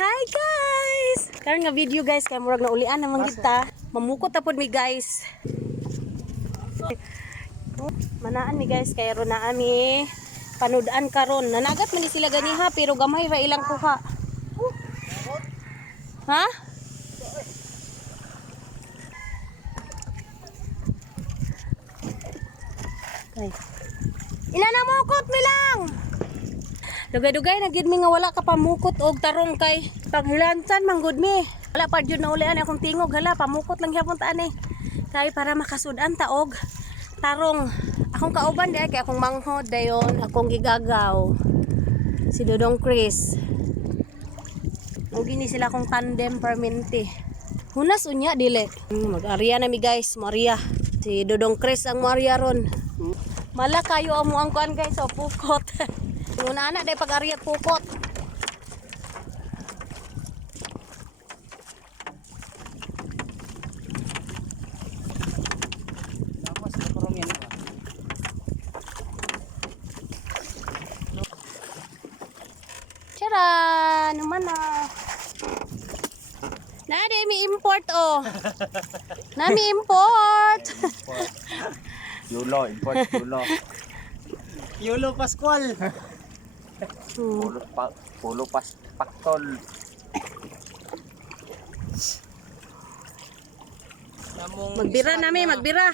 Hi guys! Karon nga video guys, kay murag na ulian namang kita. Mamukot tapod mi guys. Manaan mi guys, kay ron na ami panudan karon. Nanagat man ni sila ganiha pero gamay ra ilang kuha. Ha? Okay. Inanamukot mi lang. Dugay-dugay na gid mi nga wala ka pamukot og tarong kay paghilantan manggod mi. Wala pa jud na ulian akong tingog hala pamukot lang gyapon ta ani. Kay para makasudan ta og tarong. Akong kauban di kay akong manghod dayon, akong gigagaw. Si Dodong Chris. Og gini sila akong tandem permanente. Hunas unya dili. Mag-arya na mi guys, Maria. Si Dodong Chris ang Maria ron. Mala kayo amo ang kuan guys, so pukot. Una anak day pag-arya pukot. Tara, naman na. Nade mi import oh. Nami import. Yulo, import Yulo. Yulo Pascual. Pulo paktol. Magbira nami, magbira.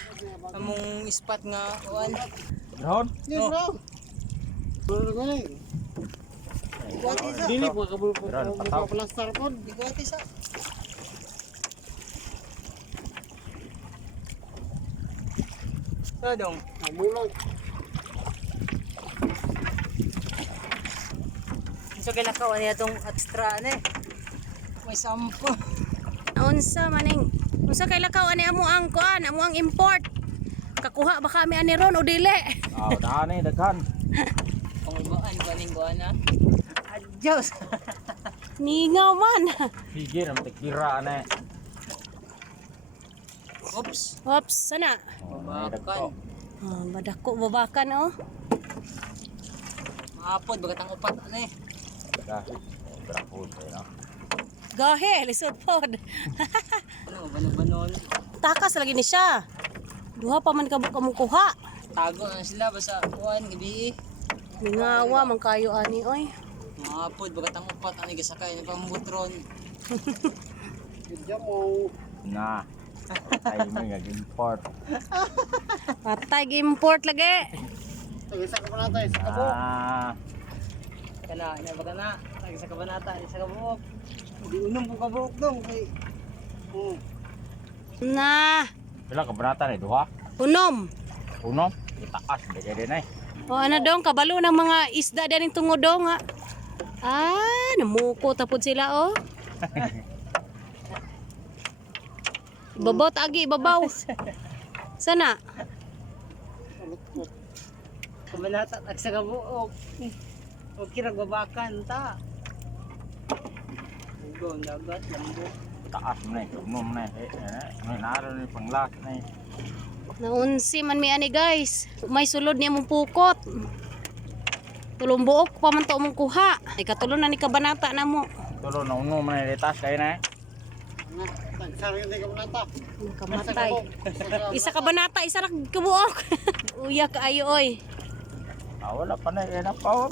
Among ispat nga kuan. Ron? Dili po kabul po Ron, pataw. plastar po. Bigati sa. Sadong. Amulong. So kilakaw niya tong extra ne. May sampo. Unsa maning? Unsa kay lakaw ani amo ang kuan, amo ang import. Kakuha ba kami ani ron o dili? Oh, daan daghan. Pangubaan kaning buana. Adios. Ningaw man. Sige, naman tikira na. Oops. Oops, sana. Babakan. Badako babakan oh. Maapod bagatang upat ani. Dahil, brapod na. Gahe, lisod pod. Ano banon-banon. Takas lagi ni siya. Duha pa man kabuk kamong kuha. Tago na sila basta kuan gabi. Ningawa man kayo ani oy. Maapod bagatang upat ani gasakay ni pambutron. Gidya mo. Na. Ay, may nag-import. Patay gi-import lagi. Isa ka pa natin, isa ka po. Ah, Ina baga na. Isa ka pa natin, isa ka buok. Hindi unong po ka buok dong. Na, pila ka banata ni duha? unom. Uno, itaas bigay din ay. O ano dong, kabalo ng mga isda daning tungod dong nga. Namuko tapod sila oh. Ibabaw tagi, ibabaw. Sana? Kabanata, isa ka buok. Huwag kiragbabakan ta. Huwag dagat, lambo. Taas na unom na may naroon ni panglas na. Naunsi man mi ani guys. May sulod niya mong pukot. Tulong buok pa man to mong kuha. Ay katulon na ni kabanata na mo. Tulo na unom na itas kayo na. Kamatay. Isa kabanata, isa ra kabuok. Uya kaayo oy. Wala pa na na pa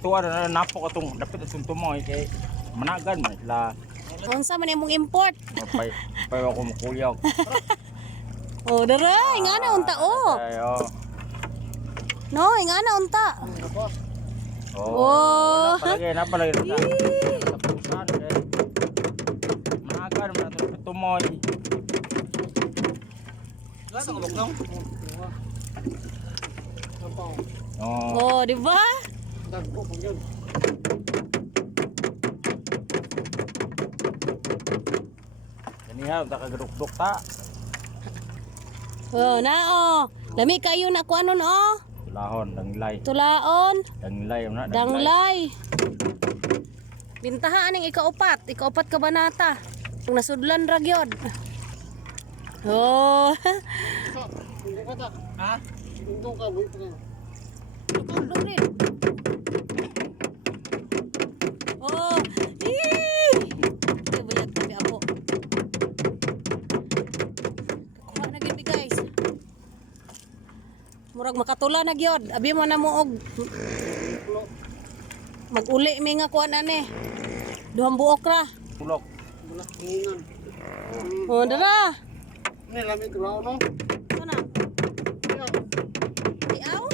tuwa na napo ka tong dapat itong tumoy kay managan man sila. Unsa man imong import? Pay ako mukuyaw. Oh, dara, ingana unta oh. Ayo. No, ingana unta. Oh. Na palagi na. Tapusan kay managan man itong tumoy. Wala ka buok dong. Oh, di ba? Kaniya ta kagrukdok ta. Oh, na oh. Lami kayo na kuno no. Tulahon danglay. Tulaon, Danglay na danglay. Bintahaan ning ikaupat ka banata. Ang nasudlan ra gyud. Oh. Ha? Indong ka buik na. Oh, murag makatula na gyud. Abi mo na mo og mag-uli mi nga kuan ani. Duhang buok ra. Tulok. Oh, dara. Ini lami tulaw no. Ano? Tiaw?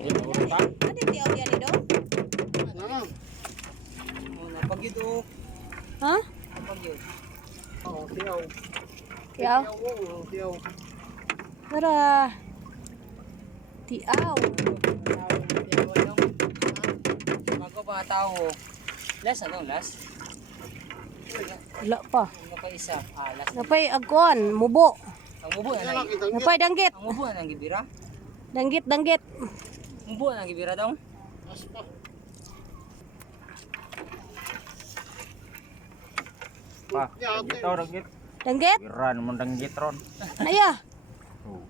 Di ba ulit ka? Adi tiaw diyan ni do? Napagid o. Ha? Napagid. Oh, tiyaw. Tiaw? Tiyaw. Dara. Tiaw. Bago pa tao. Last ano, last? Wala pa. Ano pa isa? Last. Napay agkuan, mubo. Ang mubo na nang Napay danggit. ang mubo na nang gibira. Danggit. Mubo na nang gibira daw. Pa. Ito ranggit. Danggit? Iran mo ranggit ron. Naya. Oh.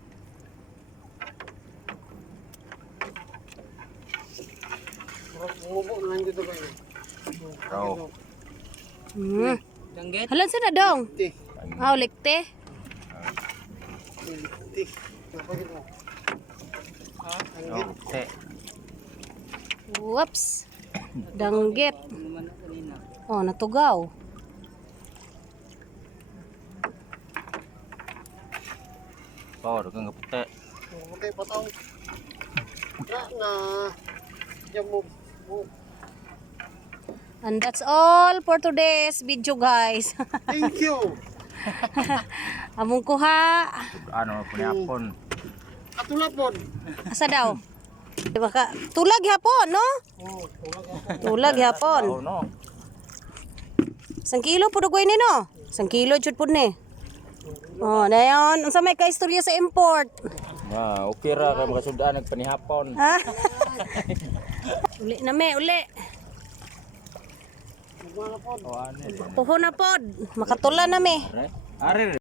Mubo na nang dito kayo. Raw. Danggit. Halan sa na dong? Aw, likte. Oh, te. Whoops. Danggit. Naman kanina. Oh, natugaw. Oh, dagang kapute. Okay, patong. Na. Jamo. And that's all for today's video, guys. Thank you. Among kuha. Ano po ni hapon? Atulad po. Asa daw? Diba ka? Tulag hapon, no? Tulag hapon. Oh, no. 1 kilo po dugay ni, no? 1 kilo jud pud ni. Oh, dayon, unsa may kaistorya sa import? Ah, okay ra kay makasudaan nagpanihapon. Ha? Uli na me, uli. Oh, ano? Puho na pod. Makatula na me. Are.